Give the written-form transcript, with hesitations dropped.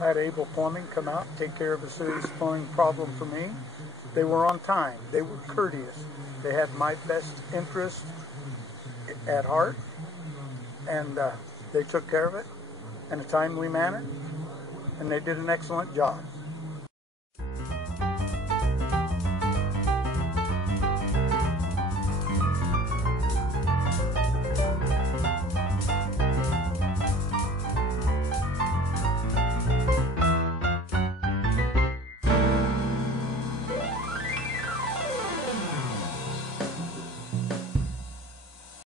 I had Able Plumbing come out and take care of a serious plumbing problem for me. They were on time. They were courteous. They had my best interest at heart, and they took care of it in a timely manner, and they did an excellent job.